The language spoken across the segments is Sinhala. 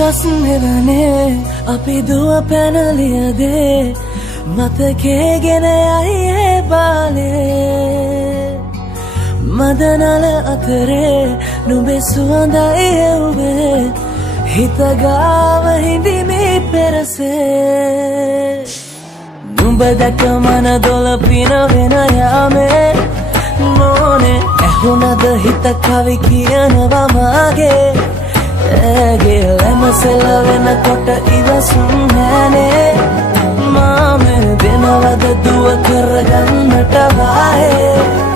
ගස් මෙවනේ අපි දුව පැනලියදේ මතකේගෙන යයි ඒ බාලේ මදනල අතරේ නුඹේ සුවඳයි එව්වේ හිත ගාව හිඳිමි පෙරසේ නුඹ දැක මන දොළ පින වෙන යාමේ මොනේ ඇහුණද හිත කවි කියනවා මාගේ ඇගේ ලැමසෙල වෙනකොට ඉවසුම් නෑනේ මාමේ දෙනවද දුව කරගන්නට වායේ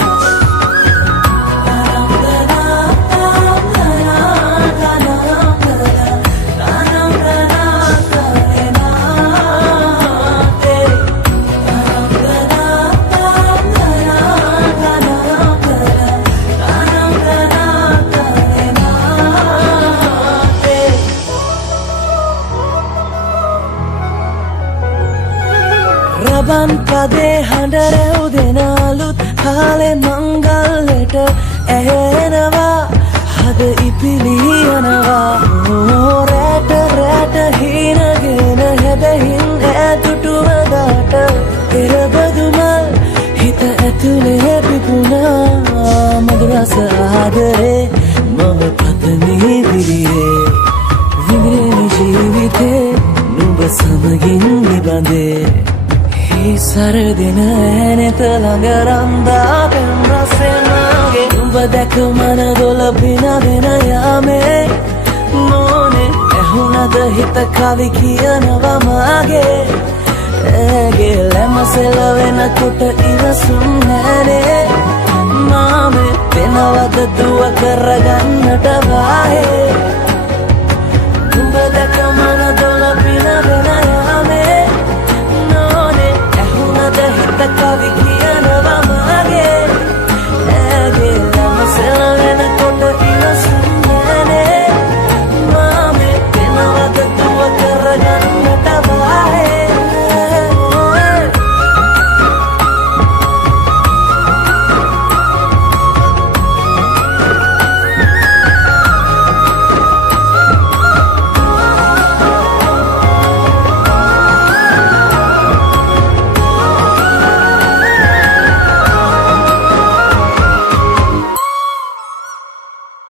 රබන් පදේ හඬ රැව් දෙන අලුත් කාලේ මංගල්ලට ඇහෙනවා හද ඉපිලි යනවා රැට රැට හීනගෙන හැබැහින් ඈතුටුව දාට පෙරබදුමල් හිත ඇතුලේ පිපුණා මధుරස ආදරේ මම පතමි විරියේ විඳින ජීවිතේ නුඹ සමගින් නිබඳේ සරදින ඇනෙත ළඟ රන්දා පෙම් රසේ මාගේ නුඹ දැක මන දොළ පිනගෙන යාමේ මොනේ ඇහුණද හිත කවි කියනවා මාගේ ඇගේ ලැමසෙල වෙනකොට ඉවසුම් නෑනේ මාමේ වෙනවද දුව කරගන්නට වායේ නුඹ දැක මන දොළ පිනගෙන යාමේ කවි කියනවා මාගේ ඇගේ ලැමසෙල වෙනකොට ඉවසුම් නෑනේ මාමේ වෙනවද දුව කරගන්න